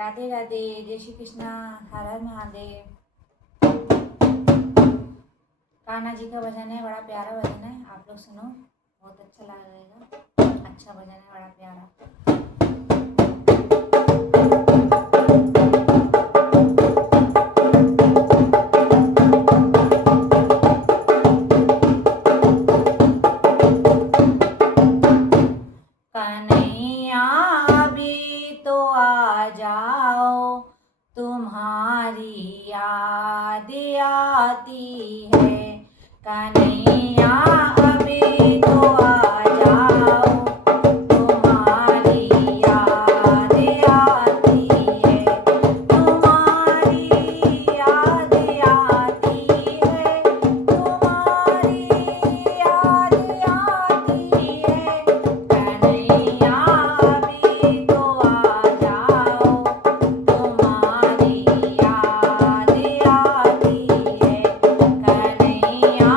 राधे राधे, जय श्री कृष्णा, हर हर महादेव। कान्हा जी का भजन है, बड़ा प्यारा भजन है, आप लोग सुनो, बहुत अच्छा लगेगा। अच्छा भजन है, बड़ा प्यारा। कन्हैया भी तो आ जाओ, तुम्हारी याद आती है। कन्हैया अभी तो आ जाओ, तुम्हारी याद आती है। तुम्हारी याद आती है, तुम्हारी याद आती है। कन्हैया अभी तो आ जाओ, तुम्हारी याद आती है। कन्हैया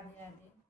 राधे राधे।